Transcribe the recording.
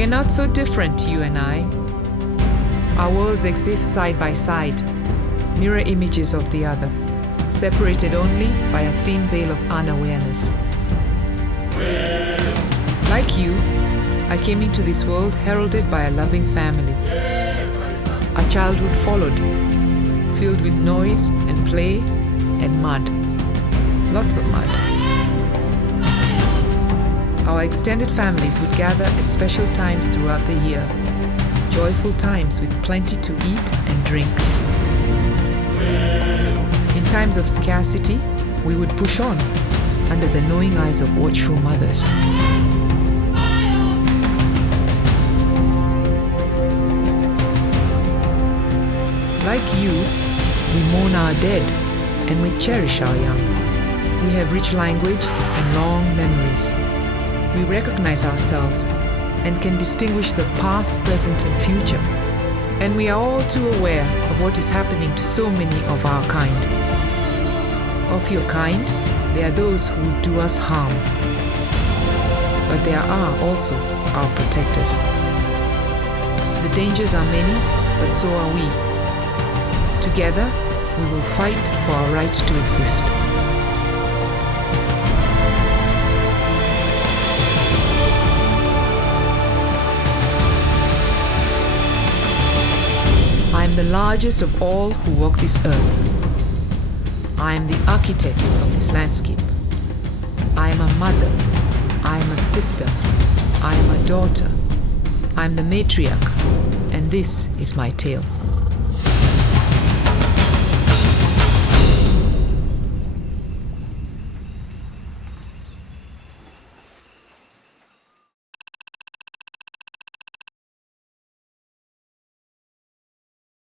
We are not so different, you and I. Our worlds exist side by side, mirror images of the other, separated only by a thin veil of unawareness. Like you, I came into this world heralded by a loving family. Our childhood followed, filled with noise and play and mud. Lots of mud. Our extended families would gather at special times throughout the year, joyful times with plenty to eat and drink. In times of scarcity, we would push on under the knowing eyes of watchful mothers. Like you, we mourn our dead and we cherish our young. We have rich language and long memories. We recognize ourselves and can distinguish the past, present, and future. And we are all too aware of what is happening to so many of our kind. Of your kind, there are those who would do us harm. But there are also our protectors. The dangers are many, but so are we. Together, we will fight for our right to exist. I am the largest of all who walk this earth. I am the architect of this landscape. I am a mother. I am a sister. I am a daughter. I am the matriarch, and this is my tale.